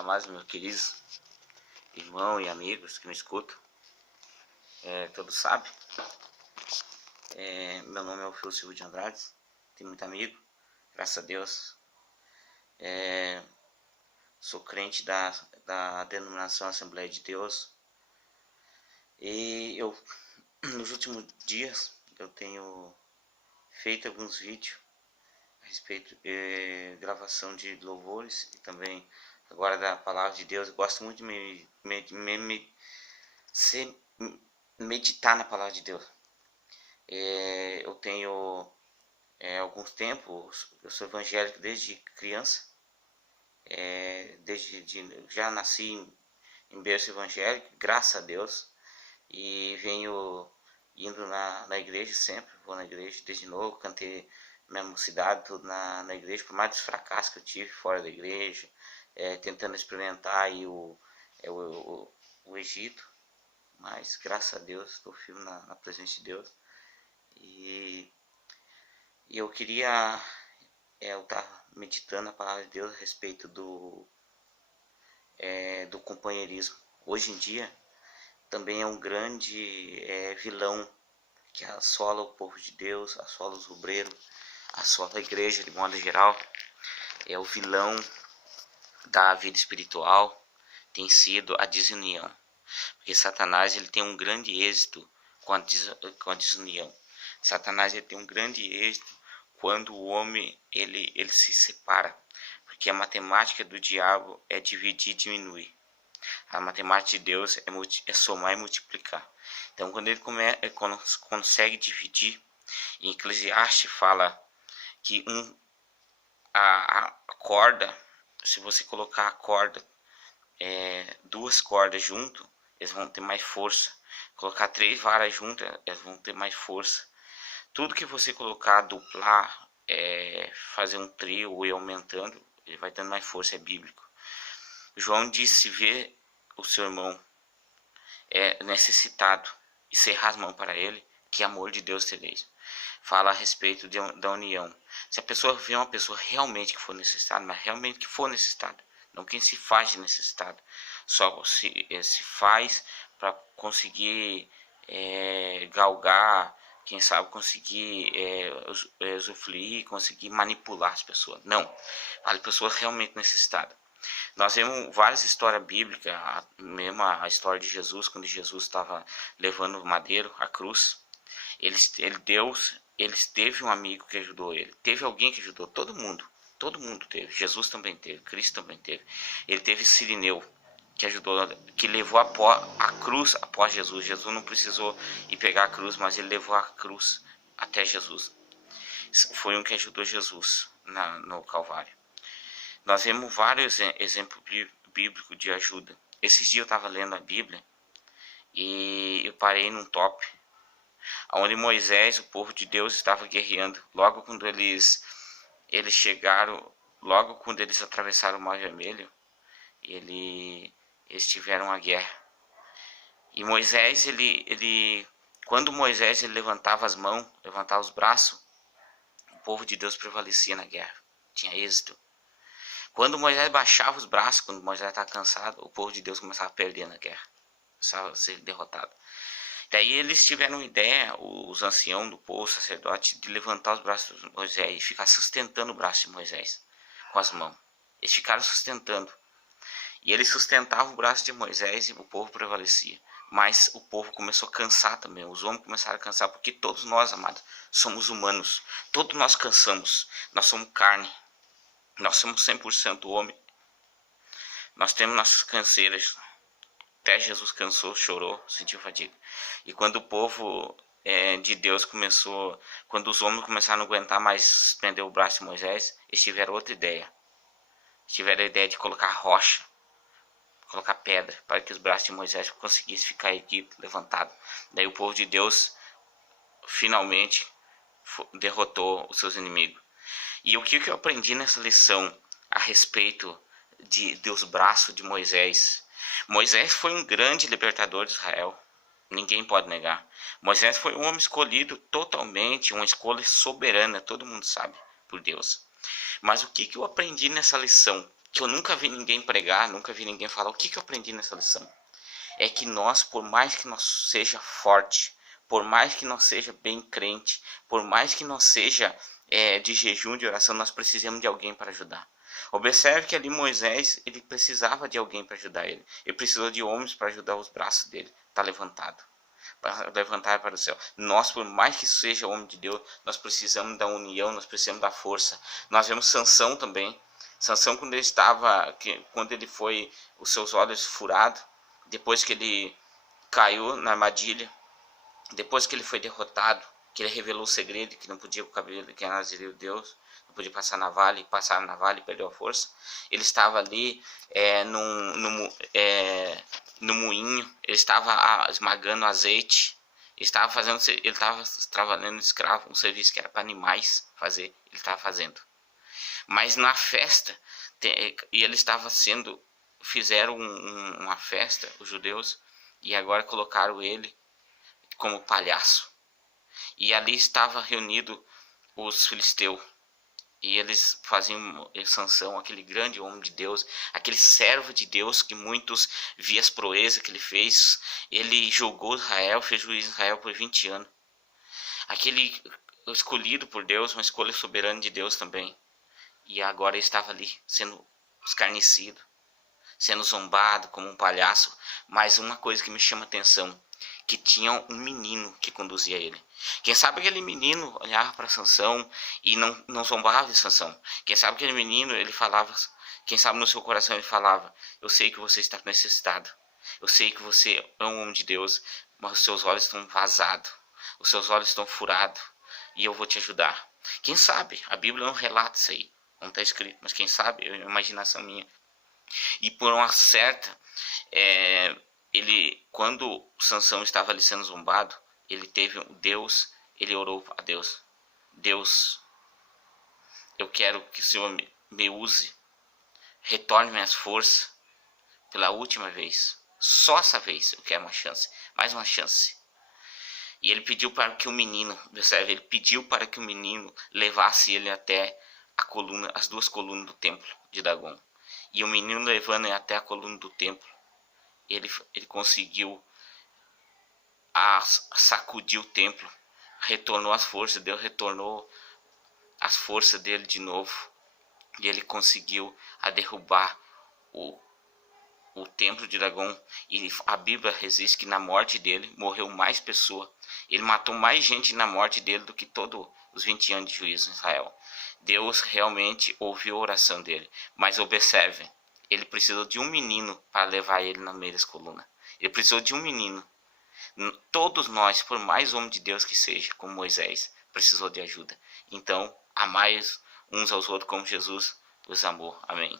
amados, meus queridos irmãos e amigos que me escutam, todos sabem. Meu nome é Alfeu Silva de Andrade, tenho muito amigo, graças a Deus. Sou crente da denominação Assembleia de Deus. E nos últimos dias, eu tenho feito alguns vídeos a respeito de gravação de louvores e também agora da palavra de Deus. Eu gosto muito de meditar na palavra de Deus. Eu tenho alguns tempos, eu sou evangélico desde criança, já nasci em berço evangélico, graças a Deus, e venho indo na igreja sempre, vou na igreja desde novo, cantei minha mocidade tudo na igreja, por mais dos fracassos que eu tive fora da igreja, tentando experimentar aí o Egito, mas graças a Deus estou firme na presença de Deus. E eu queria eu estar meditando a palavra de Deus a respeito do companheirismo. Hoje em dia também é um grande vilão que assola o povo de Deus, assola os obreiros, assola a igreja de modo geral. É o vilão da vida espiritual, tem sido a desunião, porque Satanás ele tem um grande êxito com a desunião. Satanás ele tem um grande êxito quando o homem ele se separa, porque a matemática do diabo é dividir e diminuir. A matemática de Deus é somar e multiplicar. Então quando ele consegue dividir, em Eclesiastes fala que a corda, se você colocar a corda, duas cordas junto, eles vão ter mais força. Colocar 3 varas juntas, eles vão ter mais força. Tudo que você colocar, duplar, fazer um trio ou ir aumentando, ele vai dando mais força, é bíblico. João disse: se vê o seu irmão necessitado e cerrar as mãos para ele, que amor de Deus tereis. Fala a respeito da união. Se a pessoa vê uma pessoa realmente que for necessitada, mas realmente que for necessitada, não quem se faz de necessitado, só se faz para conseguir galgar, quem sabe conseguir usufruir, conseguir manipular as pessoas. Não, fala de pessoas realmente necessitadas. Nós vemos várias histórias bíblicas, mesmo a história de Jesus, quando Jesus estava levando o madeiro, a cruz. Ele teve um amigo que ajudou ele, teve alguém que ajudou, todo mundo teve, Jesus também teve, Cristo também teve. Ele teve Cirineu, que ajudou, que levou a cruz após Jesus. Jesus não precisou ir pegar a cruz, mas ele levou a cruz até Jesus. Foi um que ajudou Jesus no Calvário. Nós vemos vários exemplos bíblicos de ajuda. Esses dias eu estava lendo a Bíblia e eu parei num top onde Moisés, o povo de Deus, estava guerreando. Logo quando eles chegaram, logo quando eles atravessaram o Mar Vermelho, eles tiveram uma guerra. E Moisés, quando Moisés levantava as mãos, levantava os braços, o povo de Deus prevalecia na guerra, tinha êxito. Quando Moisés baixava os braços, quando Moisés estava cansado, o povo de Deus começava a perder na guerra, começava a ser derrotado. Daí eles tiveram ideia, os anciãos do povo, os sacerdotes, de levantar os braços de Moisés e ficar sustentando o braço de Moisés com as mãos. Eles ficaram sustentando. E eles sustentavam o braço de Moisés e o povo prevalecia. Mas o povo começou a cansar também, os homens começaram a cansar, porque todos nós, amados, somos humanos. Todos nós cansamos, nós somos carne. Nós somos 100% homem. Nós temos nossas canseiras. Até Jesus cansou, chorou, sentiu fadiga. E quando o povo de Deus começou, quando os homens começaram a não aguentar mais suspender o braço de Moisés, eles tiveram outra ideia. Eles tiveram a ideia de colocar rocha, colocar pedra, para que os braços de Moisés conseguissem ficar erguidos, levantados. Daí o povo de Deus finalmente derrotou os seus inimigos. E o que eu aprendi nessa lição a respeito dos braços de Moisés? Moisés foi um grande libertador de Israel, ninguém pode negar. Moisés foi um homem escolhido totalmente, uma escolha soberana, todo mundo sabe, por Deus. Mas o que eu aprendi nessa lição? que eu nunca vi ninguém pregar, nunca vi ninguém falar. O que eu aprendi nessa lição? É que nós, por mais que nós seja forte, por mais que nós seja bem crente, por mais que nós seja de jejum, de oração, nós precisamos de alguém para ajudar. Observe que ali Moisés, ele precisava de alguém para ajudar ele. Ele precisou de homens para ajudar os braços dele. Está levantado. Para levantar para o céu. Nós, por mais que seja homem de Deus, nós precisamos da união, nós precisamos da força. Nós vemos Sansão também. Sansão, quando ele foi, os seus olhos furados, depois que ele caiu na armadilha, depois que ele foi derrotado, que ele revelou o segredo, que não podia com o cabelo, que era Nazireu Deus, não podia passar na vale e perdeu a força. Ele estava ali no moinho, ele estava esmagando azeite, ele estava trabalhando escravo, um serviço que era para animais fazer, ele estava fazendo. Mas na festa, e ele estava fizeram uma festa, os judeus, e agora colocaram ele como palhaço. E ali estava reunido os filisteus. E eles faziam Sansão, aquele grande homem de Deus, aquele servo de Deus que muitos viam as proezas que ele fez. Ele julgou Israel, fez juiz em Israel por 20 anos. Aquele escolhido por Deus, uma escolha soberana de Deus também. E agora ele estava ali, sendo escarnecido, sendo zombado como um palhaço. Mas uma coisa que me chama a atenção, que tinha um menino que conduzia ele. Quem sabe aquele menino olhava para Sansão e não zombava de Sansão. Quem sabe aquele menino, ele falava, quem sabe no seu coração ele falava: eu sei que você está necessitado, eu sei que você é um homem de Deus, mas os seus olhos estão vazados, os seus olhos estão furados, e eu vou te ajudar. Quem sabe? A Bíblia não relata isso aí, não está escrito, mas quem sabe? É uma imaginação minha. E por uma certa, quando Sansão estava ali sendo zombado, ele orou a Deus: Deus, eu quero que o Senhor me use, retorne minhas forças pela última vez, só essa vez eu quero uma chance, mais uma chance. E ele pediu para que o menino, observe, ele pediu para que o menino levasse ele até as duas colunas do templo de Dagon. E o menino levando ele até a coluna do templo, ele conseguiu sacudir o templo, retornou as forças, Deus retornou as forças dele de novo, e ele conseguiu derrubar o templo de Dagon. E a Bíblia resiste que na morte dele morreu mais pessoas, ele matou mais gente na morte dele do que todos os 20 anos de juízo em Israel. Deus realmente ouviu a oração dele, mas observe, ele precisou de um menino para levar ele na meio das colunas. Ele precisou de um menino. Todos nós, por mais homem de Deus que seja, como Moisés, precisou de ajuda. Então, amai uns aos outros como Jesus os amou. Amém.